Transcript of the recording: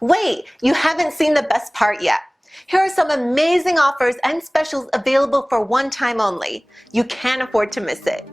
Wait, you haven't seen the best part yet. Here are some amazing offers and specials available for one time only. You can't afford to miss it.